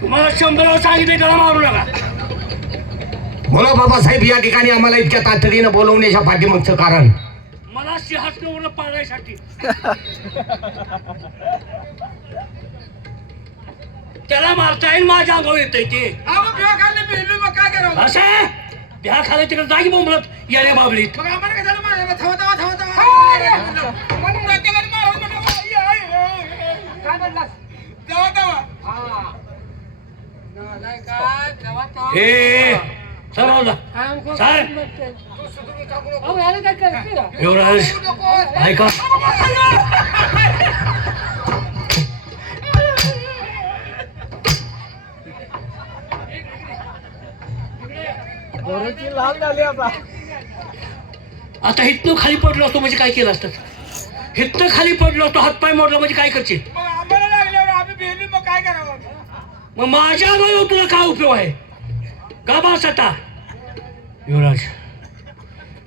तुम्हाला 100 सांगितले त्याला मारू नका. बोला बाबासाहेब, या ठिकाणी आम्हाला इतक्या तातडीनं बोलवण्याच्या पाठीमागचं कारण? मला सिंहासनावर पाळण्यासाठी. त्याला मारता येईल, माझ्या अंगावर येतंय ते. काय करावं असं त्या खाली तिकडे जागी बोंबलत येण्या बाबलीत. मग आम्हाला काय झालं मारायला? थांबा थांबा थांबा थांबा. काय म्हणलास? तेव्हा तेव्हा ए सर्व युवराज ऐका, आता हितनं खाली पडलो असतो म्हणजे काय केलं असतं? हितनं खाली पडलो असतो, हातपाय मोडला म्हणजे काय करशील? मग आम्हाला लागल्यावर आम्ही भेटली, मग काय करावं? मग माझ्या अगोदर तुला काय उपयोग आहे? का बास आता? युवराज,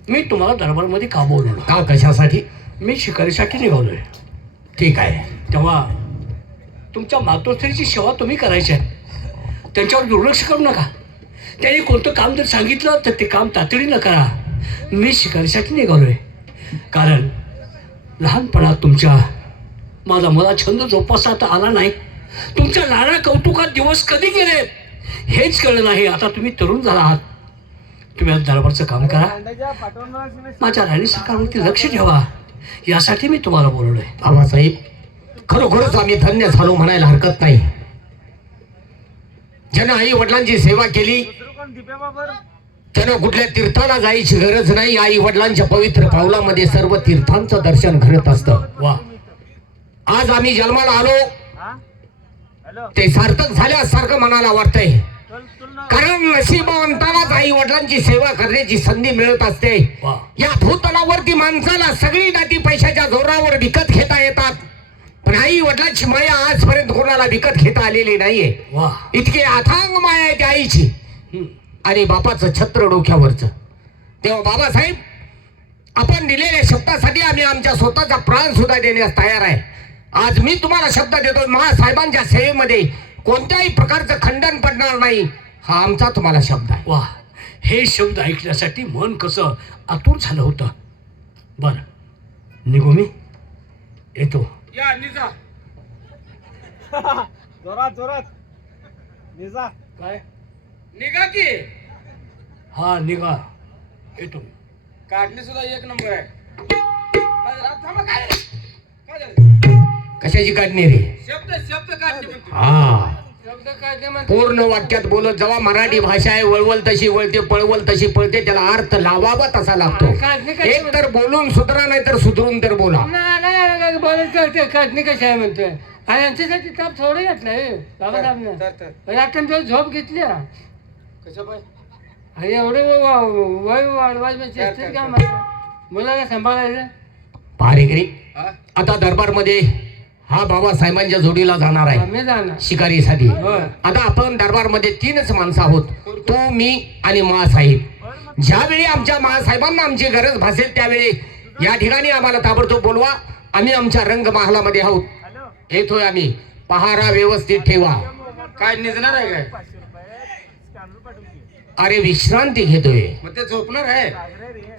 मी तुम्हाला दरबारमध्ये का बोलवलं? का, कशासाठी? मी शिकारीसाठी निघालोय. ठीक आहे. तेव्हा तुमच्या मातोश्रीची सेवा तुम्ही करायची आहे. त्यांच्यावर दुर्लक्ष करू नका. त्यांनी कोणतं काम जर सांगितलं तर ते काम तातडीनं करा. मी शिकारीसाठी निघालोय. कारण लहानपणात तुमच्या माझा मला छंद जोपासता आला नाही. तुमच्या लाडा कौतुकात दिवस कधी गेले हेच कळलं नाही. आता तुम्ही तरुण झाला आहात. तुम्ही आज दरबारचं काम करा. माझ्या राणी सरकारवरती लक्ष ठेवा. यासाठी मी तुम्हाला बोलवलोय. बाबासाहेब, खरोखरच आम्ही धन्य झालो म्हणायला हरकत नाही. ज्यानं आई वडिलांची सेवा केली त्यानं कुठल्या तीर्थाला जायची गरज नाही. आई वडिलांच्या पवित्र पावलामध्ये सर्व तीर्थांचं दर्शन घडत असतं. वा, आज आम्ही जन्माला आलो ते सार्थक झाल्यासारखं मनाला वाटतंय. कारण नशिबवंतालाच आई वडिलांची सेवा करण्याची संधी मिळत असते. वा, या भूतलावरती माणसाला सगळी नाती पैशाच्या जोरावर विकत घेता येतात, पण आई वडिलांची माया आजपर्यंत कोणाला विकत घेता आलेली नाहीये. वा, इतकी अथांग माया आहे त्या आईची आणि बापाचं छत्र डोक्यावरचं. तेव्हा बाबासाहेब, आपण दिलेल्या शब्दासाठी आम्ही आमच्या स्वतःचा प्राण सुद्धा देण्यास तयार आहे. आज मी तुम्हाला शब्द देतो, महासाहेबांच्या सेवेमध्ये कोणत्याही प्रकारचं खंडन पडणार नाही. हा आमचा तुम्हाला शब्द आहे. वा, हे शब्द ऐकण्यासाठी मन कसं आतुर झालं होतं. बर, निघू मी येतो. या निजा जोरात जोरात निजा. काय? निघा की. हा, निघा, येतो. काढणी सुद्धा एक नंबर आहे. थांबा, काय काय झालं? कशाची काढणी रे? शब्द शब्द काढणे म्हणतो. हा, शब्द काढणे म्हणतो. पूर्ण वाक्यात बोलत जेव्हा मराठी भाषा आहे, वळवल तशी वळते, पळवल तशी पळते. त्याला अर्थ लावावा तसा लागतो. एक तर बोलून सुधरा, नाही तर सुधरून तर बोला. काढणी कशी आहे म्हणतोय. आणि यांच्यासाठी ताप थोडं घातलाय बाबासाहेबनं. रात्र दिवस झोप घेतली. कसं पाय एवढं वय वाढवायचं काम मुलाला सांभाळायचं. पहारेकरी, आता दरबारमध्ये हा बाबासाहेबांच्या जोडीला जाणार आहे मी जाणार शिकारीसाठी. आता आपण दरबारमध्ये 3च माणसं आहोत, तू, मी आणि महासाहेब. ज्यावेळी आमच्या महासाहेबांना आमची गरज भासेल त्यावेळी या ठिकाणी आम्हाला ताबडतोब बोलवा. आम्ही आमच्या रंगमहालामध्ये आहोत. येतोय आम्ही. पहारा व्यवस्थित ठेवा. काय निजणार आहे काय? अरे विश्रांती घेतोय. मग ते झोपणार आहे.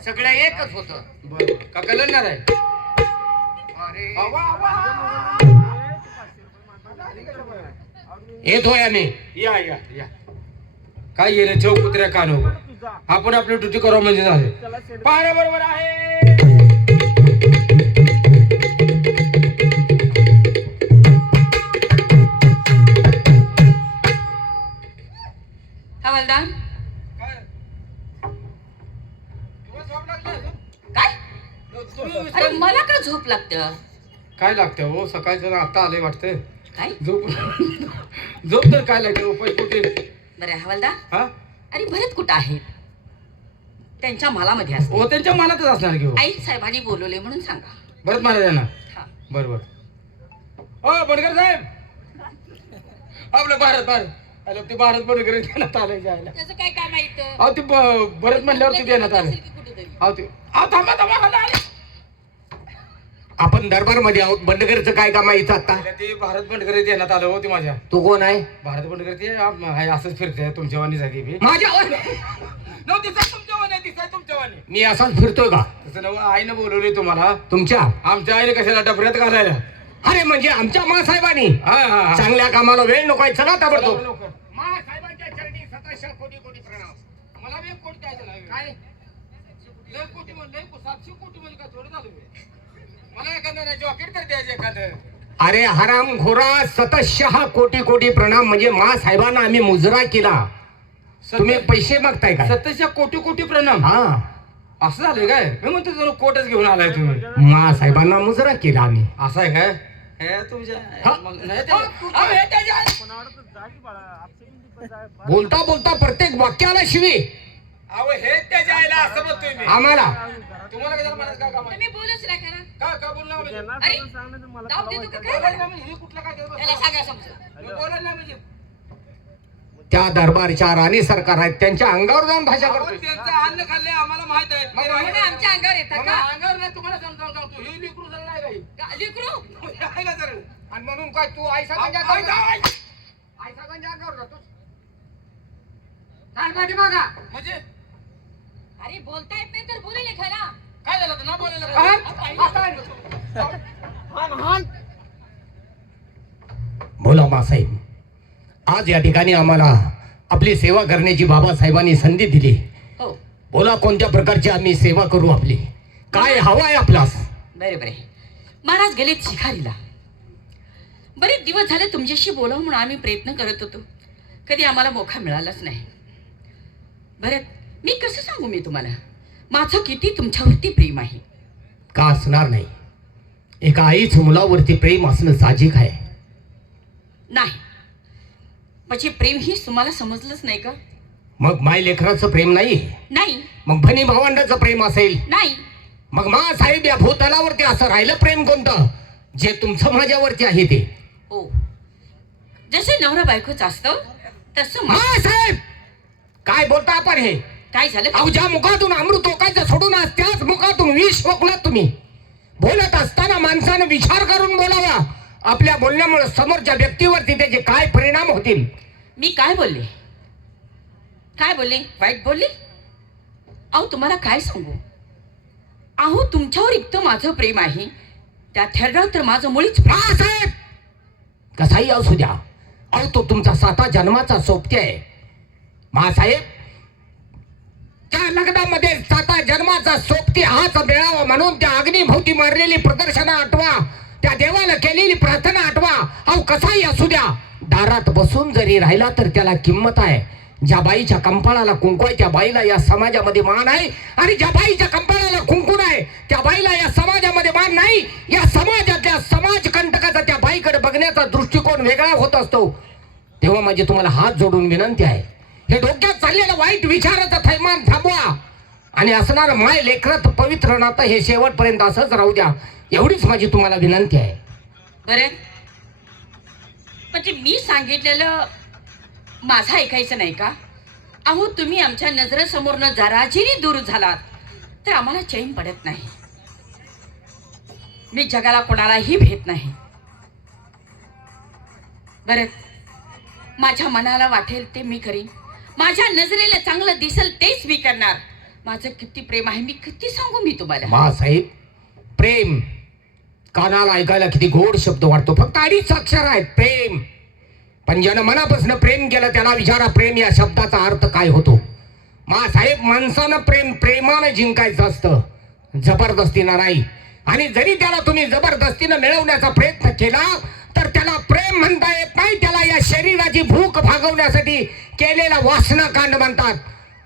सगळं एकच होत. बरोबर का कलरणार आहे? येतोय आम्ही. या या या. काय येणं ठेव कुत्र्या कानो. आपण आपली ड्युटी करू म्हणजे झाले. पाहण्या बरोबर आहे. हवालदार, काय? अरे मला का झोप लागते? काय लागतं हो? सकाळचं आता आलंय वाटतं. काय झोप झोप तर काय लागतं उपाय कुठे? बरं हवालदार, हा, अरे भरत कुठं आहे? त्यांच्या मालामध्ये असते. हो त्यांच्या मनातच असणार की हो. आई साहेबांनी बोलवले म्हणून सांगा. भरत महाराज आहे ना. हा. बरोबर. हो बनकर साहेब, आपलं भारत भारत हॅलो ते भारत बनकर देण्यात आलंय जायला. त्याचं काय काम आहे इथं? अहो ते भरत म्हणल्यावरती देण्यात आले. असेल की कुठेतरी. अहो ते थांबा थांबा. आपण दरबारमध्ये आहोत. बंडगरचं काय काम आहे इथं आता? ते भारत बंडकरी देण्यात आलं होते माझ्या. तू कोण आहे? भारत बंडकरी ते आहे असंच फिरते तुमच्या वाणी जागी मी. माझ्या नव दिसाय तुमच्या वाणी दिसाय तुमच्या वाणी. मी असाच फिरतोय का? तसं नव आईनं बोलवले तुम्हाला. तुमच्या आमच्या आईने कशाला डबऱ्यात घालायला. अरे म्हणजे आमच्या मासाहेबांनी हा हा हा. चांगल्या कामाला वेळ नकोय. चला ताबडतोब. लवकर. मासाहेबांच्या चरणी सतशा कोटी कोटी प्रणाम. मला बी एक कोटी द्यायचं नाही. काय? लय कोटी म्हणलं 700 कोटी म्हणजे काय थोडं झालं बे. मला एखादं नाही जॉकेट तर द्यायचं एखादं. अरे हराम खोरा, सतशः कोटी कोटी प्रणाम. म्हणजे मासाहेबांना आम्ही मुजरा केला. तुम्ही पैसे मागताय का? 700 कोटी कोटी प्रणाम. हा, असं झालंय काय? मी म्हणतो जरा कोटच घेऊन आलाय तुम्ही. मासाहेबांना मुजरा केला आम्ही. असं आहे काय? हे तुमच्या हा. नाही ते- अहो, हे त्याच्या- बोलता बोलता प्रत्येक वाक्याला शिवी अहो हे त्याच्या आईला असं म्हणतोय मी. आम्हाला. तुम्हाला कशाला म्हणायचं काय काम आहे? तुम्ही बोलूच नका ना. का बोलणार म्हणजे? अरे दाब देतो का काय? बोलायला नाही म्हणजे हे कुठलं काय केलं? याला सांगा समजून. बोलायला नाही म्हणजे? त्या दरबारच्या राणी सरकार आहेत, त्यांच्या अंगावर जाऊन भाषा अहो, करतोय. त्यांचं अन्न खाल्ले आम्हाला माहित आहे. मग म्हणे आमच्या अंगावर येतात मग का? अंगावर नाही तुम्हाला समजावून सांगतो. हे लेकरू जरा नाही काही. लेकरू आहे का जरा? आणि म्हणून काय तू आई आई- आई- आई- अंगावर जातोस? म्हणजे अरे बोलता येत नाही तर बोलेल एखादा. काय झालं तर ना बोलायला बोला मासाहेब, आज या ठिकाणी आम्हाला आपली सेवा करण्याची बाबासाहेबांनी संधी दिली. हो बोला, कोणत्या प्रकारची आम्ही सेवा करू? आपली काय हवा आहे आपल्यास? बरे बरे. महाराज गेलेत शिकारीला. बरेच दिवस झाले तुमच्याशी बोलावं म्हणून आम्ही प्रयत्न करत होतो. कधी आम्हाला मोका मिळालाच नाही. बरं, मी कसं सांगू मी तुम्हाला माझं किती तुमच्यावरती प्रेम आहे. का असणार नाही? एका आईच मुलावरती प्रेम असणं साहजिक आहे. नाही म्हणजे प्रेम ही तुम्हाला समजलंच नाही का? मग माय लेकराचं प्रेम नाही? नाही मग भनी भावंडाचं प्रेम असेल? नाही. मग साहेब या भूतलावरती असं राहिलं प्रेम कोणतं जे तुमचं माझ्यावरती आहे ते? हो, जसे नवरा बायकोच असतं तसं साहेब काय बोलता आपण हे? काय झालं? अहो, ज्या मुखातून अमृत ओकायचं सोडून आज त्याच मुखातून विष ओकलात तुम्ही. बोलत असताना माणसानं विचार करून बोलावा. आपल्या बोलण्यामुळे समोरच्या व्यक्तीवरती त्याचे काय परिणाम होतील? मी काय बोलले? काय बोलले? वाईट बोलले? अहो तुम्हाला काय सांगू. अहो तुमच्यावर इतकं माझं प्रेम आहे, त्या थेरडाव तर माझं मुळीच प्रेम. साहेब कसाही असू द्या, अहो तो तुमचा 7 जन्माचा सोबती आहे. साहेब त्या लग्नामध्ये 7 जन्माचा सोबती हाच मिळावा म्हणून त्या अग्निभोवती मारलेली प्रदर्शनं आठवा, त्या देवाला केलेली प्रार्थना आठवा. अहो कसाही असू द्या, दारात बसून जरी राहिला तर त्याला किंमत आहे. ज्या बाईच्या कंपाळाला कुंकू आहे त्या बाईला या समाजामध्ये मान आहे, आणि ज्या बाईच्या कंपाळाला कुंकू आहे त्या बाईला या समाजामध्ये मान नाही. या समाजातल्या समाजकंटकाचा त्या बाईकडे बघण्याचा दृष्टिकोन वेगळा होत असतो. तेव्हा माझी तुम्हाला हात जोडून विनंती आहे, हे डोक्यात चाललेलं वाईट विचाराचं थैमान थांबवा, आणि असणारं माय लेकरात पवित्र नातं हे शेवटपर्यंत असंच राहू द्या, एवढीच माझी तुम्हाला विनंती आहे. बरं, म्हणजे मी सांगितलेलं माझं ऐकायचं नाही का? अहो तुम्ही आमच्या नजरेसमोरनं जरा जरी दूर झालात तर आम्हाला चैन पडत नाही. मी जगाला कोणालाही भेट नाही. बरं, माझ्या मनाला वाटेल ते मी करीन, माझ्या नजरेला चांगलं दिसेल तेच मी करणार. माझं किती प्रेम आहे मी किती सांगू मी तुम्हाला. साहेब, प्रेम कानाला ऐकायला किती गोड शब्द वाटतो, फक्त 2.5 अक्षर आहेत प्रेम. पण ज्यानं मनापासून प्रेम केलं त्याला विचारा प्रेम या शब्दाचा अर्थ काय होतो. साहेब, माणसानं प्रेम प्रेमानं जिंकायचं असतं, जबरदस्तीनं नाही. आणि जरी त्याला तुम्ही जबरदस्तीनं मिळवण्याचा प्रयत्न केला तर त्याला प्रेम म्हणता येत नाही. त्याला या शरीराची भूक भागवण्यासाठी केलेला वासनाकांड म्हणतात,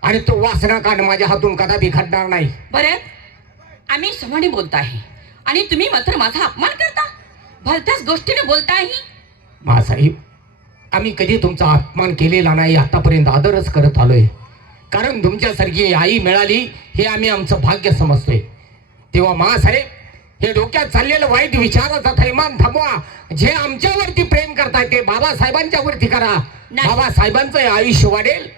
आणि तो वासनाकांड माझ्या हातून कदापि घडणार नाही. बरं, आम्ही समाने बोलत आहे आणि तुम्ही मात्र माझा अपमान करता, भलत्याच गोष्टीने बोलताही. साहेब, आम्ही कधी तुमचा अपमान केलेला नाही, आतापर्यंत आदरच करत आलोय. कारण तुमच्यासारखी आई मिळाली हे आम्ही आमचं भाग्य समजतोय. तेव्हा साहेब, हे डोक्यात चाललेलं वाईट विचाराचा थैमान थांबवा. जे आमच्यावरती प्रेम करताय ते बाबासाहेबांच्या वरती करा. नाही. बाबासाहेबांचं आयुष्य वाढेल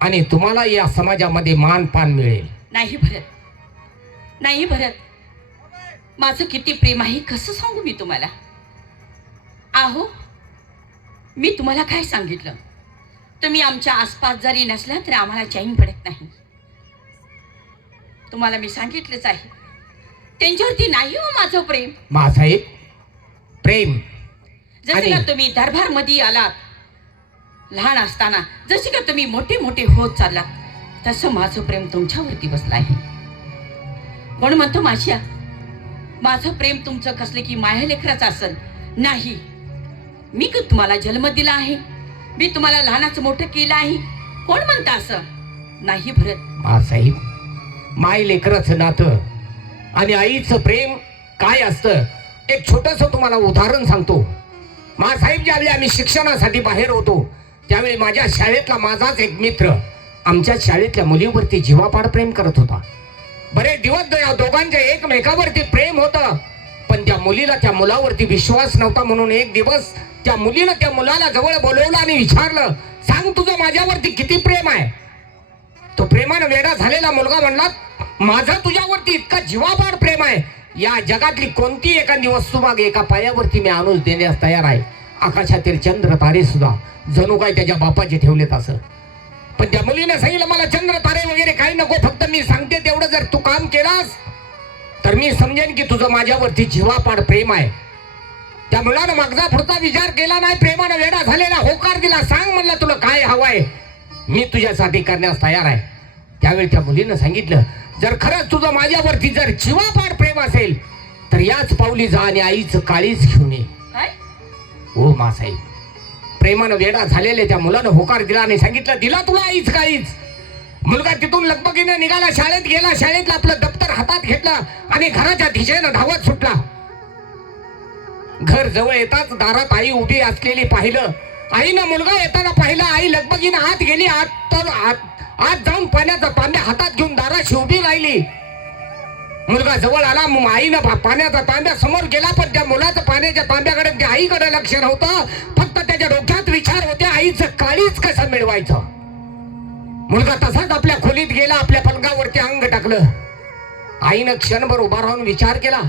आणि तुम्हाला या समाजामध्ये मान पान मिळेल. नाही भरत, नाही भरत. माझं किती प्रेम आहे कसं सांगू मी तुम्हाला. आहो, मी तुम्हाला काय सांगितलं, तुम्ही आमच्या आसपास जरी नसला तरी आम्हाला चैन पडत नाही. तुम्हाला मी सांगितलंच आहे, त्यांच्यावरती नाही हो माझं प्रेम. मासाहेब, प्रेम जसे आणि- का तुम्ही दरबार मध्ये आलात लहान असताना, जसे का तुम्ही मोठे मोठे होत चाललात, तसं माझं प्रेम तुमच्यावरती बसलं आहे. म्हणून म्हणतो माझं प्रेम तुमचं कसलं की माया लेकराचं असेल नाही. मी का तुम्हाला जन्म दिला आहे, मी तुम्हाला लहानाचं मोठं केलं आहे. कोण म्हणतं असं नाही भरत. मासाहेब, माय लेकराचं नातं आणि आईचं प्रेम काय असतं, एक छोटस तुम्हाला उदाहरण सांगतो. मासाहेब, ज्यावेळी आम्ही शिक्षणासाठी बाहेर होतो त्यावेळी माझ्या शाळेतला माझाच एक मित्र आमच्या शाळेतल्या मुलीवरती जीवापाड प्रेम करत होता. बरेच दिवस या दोघांच्या एकमेकावरती प्रेम होतं, पण त्या मुलीला त्या मुलावरती विश्वास नव्हता. म्हणून एक दिवस त्या मुलीनं त्या मुलाला जवळ बोलवलं आणि विचारलं, सांग तुझं माझ्यावरती किती प्रेम आहे. तो प्रेमानं वेडा झालेला मुलगा म्हणला, माझं तुझ्यावरती इतका जीवापाड प्रेम आहे, या जगातली कोणती एखादी वस्तू मागे एका पायावरती मी आणून देण्यास तयार आहे. आकाशातील चंद्र तारे सुद्धा जणू काय त्याच्या बापाचे ठेवलेत असं. पण त्या मुलीने सांगितलं, मला चंद्र तारे वगैरे काही नको, फक्त मी सांगते तेवढं जर तू काम केलास तर मी समजेन की तुझं माझ्यावरती जीवापाड प्रेम आहे. त्या मुलानं मागचा पुढचा विचार केला नाही, प्रेमानं वेडा झालेला होकार दिला. सांग म्हणलं तुला काय हवंय, मी तुझ्यासाठी करण्यास तयार आहे. त्यावेळी त्या मुलीनं सांगितलं, जर खरंच तुझं माझ्यावरती जर जीवापाड प्रेम असेल तर याच पावली जा आणि आईचं काळीच घेऊन ये. काय हो मासाई, प्रेमानं वेडा झालेले त्या मुलानं होकार दिला आणि सांगितलं, दिला तुला आईच काळीच. मुलगा तिथून लगबगीने निघाला, शाळेत गेला. शाळेतलं आपलं दप्तर हातात घेतलं आणि घराच्या दिशेनं धावत सुटला. घर जवळ येताच दारात आई उभी असलेली पाहिलं. आईनं मुलगा येताना पाहिलं. आई लगबगीनं आत गेली. आत जाऊन पाण्याचा तांब्या हातात घेऊन दाराशी उभी राहिली. मुलगा जवळ आला. आईनं पाण्याचा तांब्या समोर गेला, पण त्या मुलाचं पाण्याच्या तांब्याकडे त्या आईकडे लक्ष नव्हतं. फक्त त्याच्या डोक्यात विचार होते, आईचं काळीच कसं मिळवायचं. मुलगा तसाच आपल्या खोलीत गेला, आपल्या पलंगावरती अंग टाकलं. आईनं क्षणभर उभा राहून विचार केला,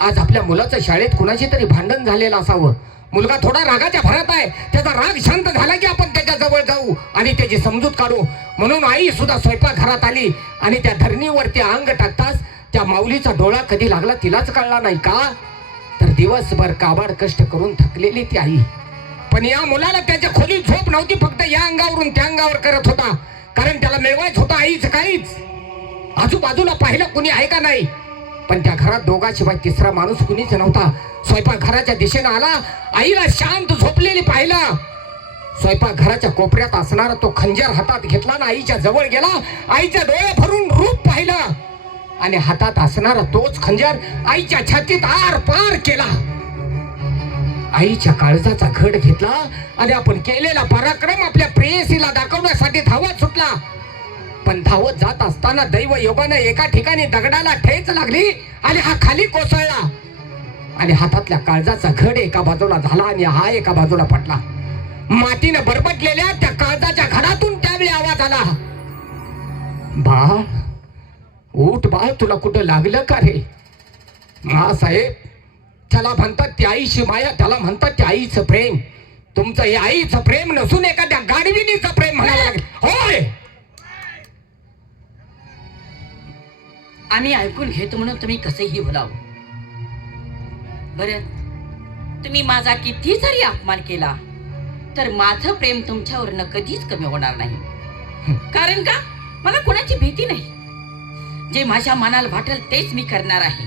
आज आपल्या मुलाचं शाळेत कुणाशी तरी भांडण झालेलं असावं. मुलगा थोडा रागाच्या भरात आहे, त्याचा राग शांत झाला की आपण त्याच्या जवळ जाऊ आणि त्याची समजूत काढू. म्हणून आई सुद्धा स्वयंपाकघरात आली आणि त्या धरणीवरती अंग टाकताच त्या माऊलीचा डोळा कधी लागला तिलाच कळला नाही का. तर दिवसभर काबाड कष्ट करून थकलेली ती आई, पण या मुलाला त्याच्या खोलीत झोप नव्हती. फक्त या अंगावरून त्या अंगावर करत होता, कारण त्याला मिळवायचं होतं आईच काहीच. आजूबाजूला पाहिलं कुणी आहे का नाही, पण त्या घरात दोघाशिवाय तिसरा माणूस कुणीच नव्हता. स्वयंपाकघराच्या दिशेनं आला, आईला शांत झोपलेली पाहिलं. स्वयंपाकघराच्या कोपऱ्यात असणारा तो खंजर हातात घेतला ना आईच्या जवळ गेला. आईच्या डोळे भरून रूप पाहिलं आणि हातात असणारा तोच खंजर आईच्या छातीत आर पार केला. आईच्या काळजाचा घड घेतला आणि आपण केलेला पराक्रम आपल्या प्रेयसीला दाखवण्यासाठी धावत सुटला. पण धावत जात असताना दैव योगानं एका ठिकाणी दगडाला ठेच लागली आणि हा खाली कोसळला आणि हातातल्या काळजाचा घड एका बाजूला झाला आणि हा एका बाजूला पडला. मातीनं बरबटलेल्या त्या काळजाच्या घडातून त्यावेळी आवाज आला, बाळ उठ बाळ, तुला कुठं लागलं का रे. साहेब, त्याला म्हणतात ती आईची माया, त्याला म्हणतात ते आईचं प्रेम. तुमचं हे आईचं प्रेम नसून एखाद्या गाडविणीचं प्रेम म्हणावं लागेल. होय, आम्ही ऐकून घेतो म्हणून तुम्ही कसंही बोलावं. बरं, तुम्ही माझा किती जरी अपमान केला तर माझं प्रेम तुमच्यावरनं कधीच कमी होणार नाही. कारण का, मला कोणाची भीती नाही. जे माझ्या मनाला वाटेल तेच मी करणार आहे.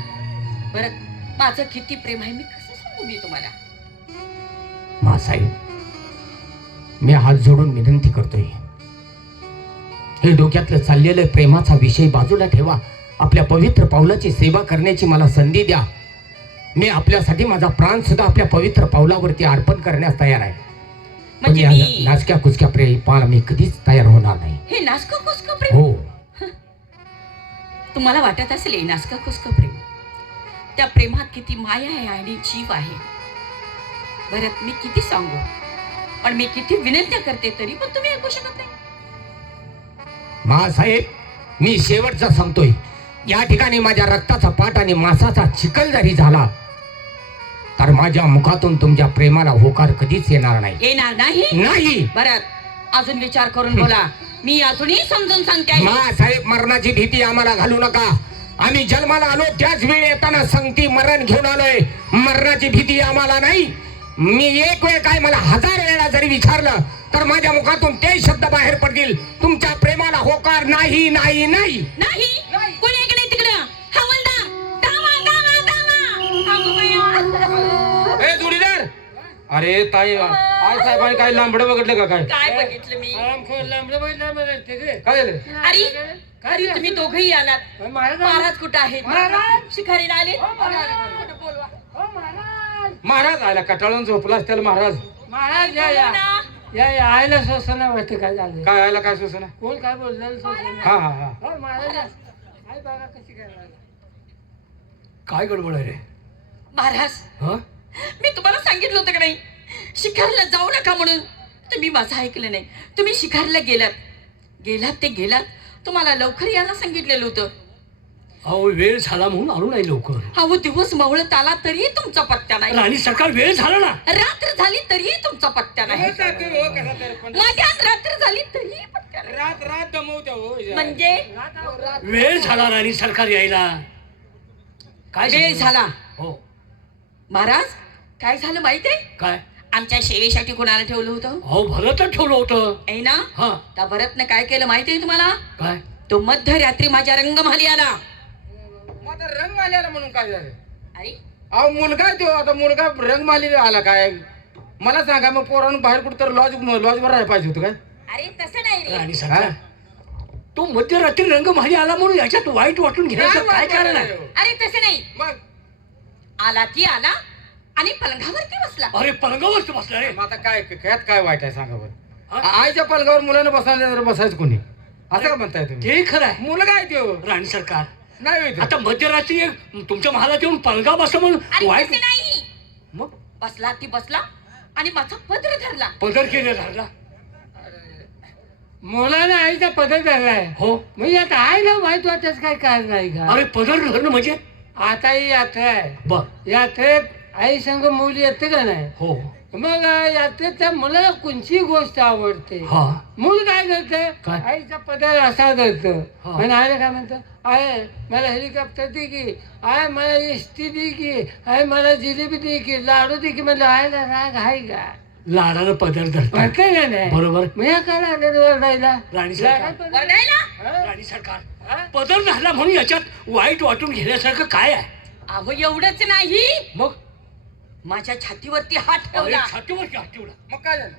बरं, माझं किती प्रेम आहे मी कसं सांगू मी तुम्हाला. मासाहेब, मी हात जोडून विनंती करतोय, हे डोक्यातलं चाललेलं प्रेमाचा विषय बाजूला ठेवा. आपल्या पवित्र पावलाची सेवा करण्याची मला संधी द्या. मी आपल्यासाठी माझा प्राण सुद्धा आपल्या पवित्र पावलावरती अर्पण करण्यास तयार आहे. म्हणजे पण या मी नाचक्या कुचक्या प्रेमाला मी कधीच तयार होणार नाही. हे नासकं कुसकं प्रेम हो, तुम्हाला वाटत असेल हे नासकं कुसकं प्रेम, त्या प्रेमात किती माया आहे आणि जीव आहे. बरं, मी किती सांगू, पण मी किती विनंत्या करते तरी पण तुम्ही ऐकू शकत नाही. मासाहेब, मी शेवटचा सांगतोय, या ठिकाणी माझ्या रक्ताचा पाट आणि मांसाचा चिखल जरी झाला तर माझ्या मुखातून तुमच्या प्रेमाला होकार कधीच येणार नाही. येणार नाही. नाही. बरं, अजून विचार करून बोला. मी अजूनही समजून सांगते आहे. साहेब, मरणाची भीती आम्हाला घालू नका. आम्ही जन्माला आलो त्याच वेळी येताना संगती मरण घेऊन आलोय. मरणाची भीती आम्हाला नाही. मी एक वेळ काय, मला 1000 वेळा जरी विचारलं तर माझ्या मुखातून ते शब्द बाहेर पडतील, तुमच्या प्रेमाला होकार नाही नाही नाही. नाही. कोणी इकडे तिकडं हवलदार, धावा धावा धावा. अगो बाया. ए जोडीदार, अरे ताई आय साहेबांनी काय लांबडं बघितलं का काय? काय बघितलं मी? आमचं लांबडं बघितलं मला ते काय झालं? अरे तुम्ही दोघही आलात. महाराज महाराज कुठं आहेत? महाराज. शिकारीला आले. महाराज. बोलवा. महाराज आला, कटाळून झोपला त्याला महाराज. महाराज या बोलवा या ना. या या आयला सोसना वाटतं काय झालं. काय आला काय सुचना? कोण काय बोललं सोसना. हा हा हा. हो महाराज आई बघा कशी काय राहिली. काय गडबड आहे रे? महाराज, हा? मी तुम्हाला सांगितलं होतं का नाही शिकारीला जाऊ नका म्हणून? तुम्ही माझं ऐकलं नाही. तुम्ही शिकारीला गेलात ते गेलात. तुम्हाला लवकर यायला सांगितलेलं होतं. अहो वेळ झाला म्हणून आलो नाही लवकर. अहो दिवस मावळत आला तरीही तुमचा पत्त्या नाही. राणी सरकार वेळ झाला ना. रात्र झाली तरीही तुमचा पत्त्या नाही. मध्यान रात्र झाली तरीही पत्त्या नाही. रात रात दमवत्या हो. म्हणजे वेळ झाला राणी सरकार यायला. काय वेळ झाला. हो. महाराज, काय झालं माहितीये? काय? आमच्या सेवेसाठी कोणाला ठेवलं होतं? अहो भरत ठेवलं होतं. आहे ना? हा. त्या भरतनं काय केलं माहितीये तुम्हाला? काय? तो मध्यरात्री माझ्या रंगमहाली आला. मग आता रंग आल्याला म्हणून काय झालं? अरे अहो मुलगा तो, आता मुलगा रंगमालीला आला काय? मला सांगा, मग पोरांनो बाहेर कुठं तर लॉजवर राहायला पाहिजे होतं काय? अरे तसं नाही रे. राणी सरकार, तो मध्यरात्री रंग माही आला म्हणून याच्यात वाईट वाटून घेण्याचं काय कारण आहे? अरे तसं नाही. मग आला ती आला आणि पलंगावरती बसला. अरे पलंगावरच बसला रे. मग आता काय ह्यात काय वाईट आहे सांगा बरं? हा? आईच्या पलंगावर मुलानं बसायचं कोणी? असं का म्हणताय तुम्ही? ते खरं आहे मुलगा आहे तो. राणी सरकार. नाही होय तो. आता मध्यरात्री तुमच्या महालात येऊन पलंगा बसला म्हणून अरे वाईट. तसं नाही. मग बसला ती बसला आणि माझा पदर धरला. पदर केले राहिला. मुलाला आईचा पदर धरलाय. हो. म्हणजे आता आईला वाईट वाटायचं काय कारण नाही का? अरे पदर धरणं म्हणजे? आता ही यात्रा आहे. बर. यात्रेत आई संग मुली येते का नाही? हो. मग यात्रेत त्या मुलाला कोणची गोष्ट आवडते. हा. मूल काय करते? काय? आईचा पदर असा धरतो हा. आणि आईला काय म्हणतो, आय मला हेलिकॉप्टर दे की, आय मला एसटी दे की, आय मला जिलेबी दे की, लाडू दे की. म्हणलं आईला राग आहे का? लाडानं पदर धरतात. म्हणते का नाही? बरोबर. मी काय आलेलं वरडायला. राणी सरकार. लाडात पदर- वरडायला? हा? राणी सरकार, हा? पदर झाला म्हणून याच्यात वाईट वाटून घेण्यासारखं काय आहे? अहो एवढंच नाही, मग माझ्या छातीवरती हात अरे ठेवला. छातीवर हात ठेवला. मग काय झालं?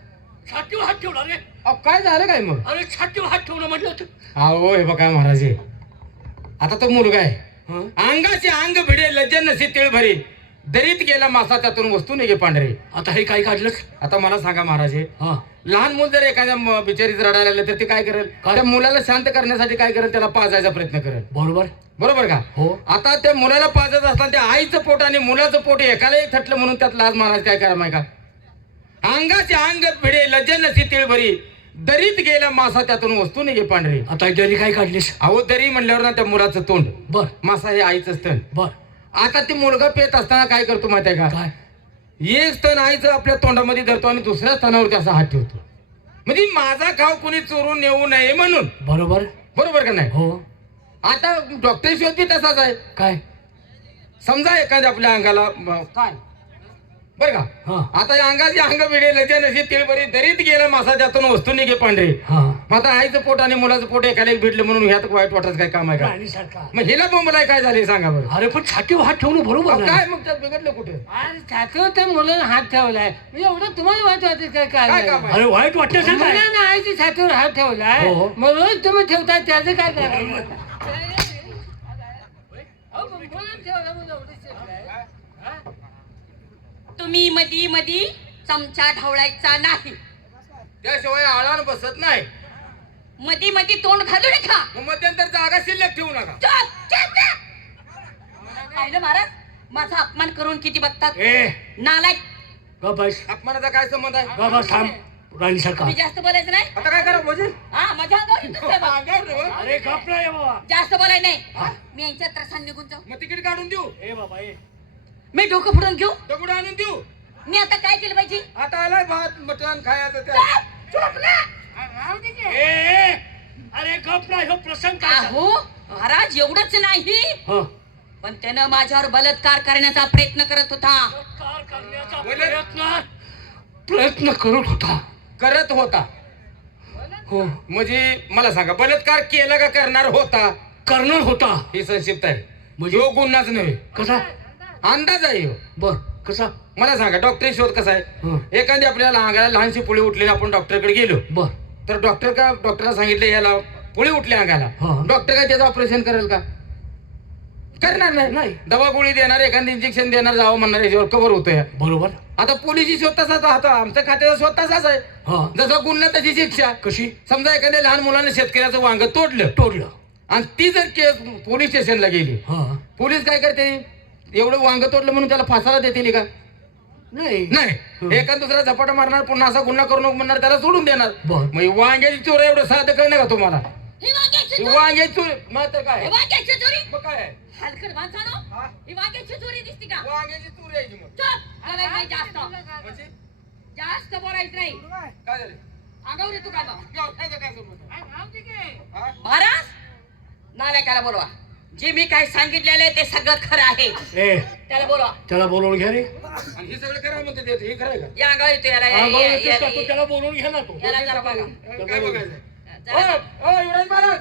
छातीवर हात ठेवला रे. अहो काय झालं काय मग? अरे छातीवर हात ठेवला म्हटलं होतं. अहो हे बघा महाराज, आता तो मुलगा आहे, हं? अंगाचे अंग भिडे लज्जन नसे तिळ भरे, दरीत गेला मासा त्यातून वस्तू निघे पांढरे. आता हे काय काढलं? आता मला सांगा महाराज, हा. लहान मुल जर एखाद्या बिचारीत रडायला लागलं तर ते काय करेल? काय? त्या मुलाला शांत करण्यासाठी काय करेल? त्याला पाजायचा प्रयत्न करेल. बरोबर. बरोबर का? हो. आता त्या मुलाला पाजत असताना त्या आईचं पोट आणि मुलाचं पोट एकाला एक थटलं म्हणून त्यात लाज महाराज काय करा माहिती का? अंगाचे अंग भिडे लज्जन नसे तिळ भरी, दरीत गेला मासा त्यातून वस्तू निघे पांढरे. आता जरी काय काढलीस? अहो दरी म्हणल्यावर ना त्या मुलाचं तोंड, बर. मासा हे आईचं स्तन. बर. आता ते मुलगा पेत असताना काय करतो माहिती आहे का? काय? एक स्तन आईचं आपल्या तोंडामध्ये धरतो आणि दुसऱ्या स्तनावरती असा हात ठेवतो, म्हणजे माझा खाव कोणी चोरून नेऊ नये म्हणून. बरोबर. बरोबर का नाही? हो. आता डॉक्टर शिवाय बी तसाच आहे. काय? समजा एखाद्या आपल्या अंगाला काय बरं का? हा. आता या अंगाचे अंग भिडे नसे तिळ बरी, दरीत गेला मासा त्यातून वस्तू निघे पांढरे. हा. मग आता आईचं पोट आणि मुलाचं पोट एकाला एक भिडलं म्हणून ह्यात वाईट वाटायचं काय काम आहे का? राणी सरकार. मग हिला बोंबलाय काय झाले सांगा बरं? अरे पण छातीवर हात ठेवणं बरोबर अहो, नाही. काय मग त्यात बिघडलं कुठे? अरे छातीवर त्या मुलाला हात ठेवलाय. म्हणजे एवढं तुम्हाला वाईट वाटत काय काय काय काम आहे? अरे वाईट वाटण्यासारखं आहे. मुलाने आईची छातीवर हात ठेवलाय. हो. मग रोज तुम्ही ठेवताय त्याचं काय करायचं? अहो, मग मुलाने ठेवलं म्हणून एवढं शेतलंय. हा? तुम्ही मधी मधी चमचा ढवळायचा नाही. त्याशिवाय आळान बसत नाही. मधी मधी तोंड घालू नका. मग मध्यंतर जागा शिल्लक ठेवू नका. चुप, चुप रे. पाहिलं महाराज, माझा अपमान करून किती बघतात. ए नालायक. ग बस. अपमानाचा काय संबंध आहे? ग बस थांब. राणीसारखा तुम्ही जास्त बोलायचं नाही. आता काय करा म्हणजे हा माझ्या अंगावर येतोस काय बा? अंगावर रे, हो. अरे गप नाही बाबा. जास्त बोलाय नाही. हा. मी यांच्या त्रासाने निघून जाऊ. मग तिकीट काढून देऊ ए बाबा ए. मी डोकं फोडून घेऊ. दगड आणून देऊ मी आता काय केलं पाहिजे? आता आलाय भात मटण खायचं त्या चुप ना. ए, ए. अरे गप नाही हो प्रसंग काय झाला? अहो महाराज एवढंच नाही हं. पण त्यानं माझ्यावर बलात्कार करण्याचा प्रयत्न करत होता. बलात्कार करण्याचा प्रयत्न करत होता. करत होता हो म्हणजे मला सांगा बलात्कार केला का करणार होता करणार होता. ही संक्षिप्त आहे म्हणजे? ह्यो गुन्हाच नव्हे कसा अंदाज आहे ह्यो. बर कसा मला सांगा डॉक्टरी शोध कसा हं. आहे एखादी आपल्याला अंगाला लहानशी पुळी उठली आपण डॉक्टरकडे गेलो बर तर डॉक्टरला सांगितलं याला पुळी उठली अंगाला हा. डॉक्टर काय त्याचं ऑपरेशन करेल का करणार नाही. नाही दवा गोळी देणार एखादी इंजेक्शन देणार जावं म्हणणार याच्यावर कव्हर होतोय बरोबर आता पोलिसी स्वतःचाच राहतो आमच्या खात्याचा स्वतःचाच आहे हा जसं गुन्हा तशी शिक्षा कशी समजा एखाद्या लहान मुलाने शेतकऱ्याचं वांग तोडलं तोडलं आणि ती जर केस पोलीस स्टेशनला गेली हा पोलीस काय करते एवढं वांग तोडलं म्हणून त्याला फासाला देतील का नाही नाही एका दुसरा झपाटा मारणार पुन्हा असा गुन्हा करू नको म्हणणार त्याला सोडून देणार बर मग वांग्याची चोर एवढं साधं कळलं का तुम्हाला ही वांग्याची ही चोरी. वांग्याची चोर मग तर काय ही वांग्याची चोरी. मग काय आहे? हलकट माणसानो हा? ही वांग्याची चोरी दिसते का? वांग्याची चोर यायची मग चुप. बोलायचं नाही जास्त. म्हणजे जास्त बोलायचं नाही. काय झालं अंगावर येतो का बा? काय संबंध? हा? महाराज नालायकाला बोलवा. जे मी काय सांगितलेलं आहे ते सगळं खरं आहे. ए त्याला बोलवा. त्याला बोलवून घ्या रे आणि हे सगळं करा म्हणते ते हे खरं आहे का या अंगावर येतो याला. अंगावर येतोस का तू? त्याला बोलवून घ्या ना तू याला जरा बघा. काय बघायचं जरा- ओ युवराज महाराज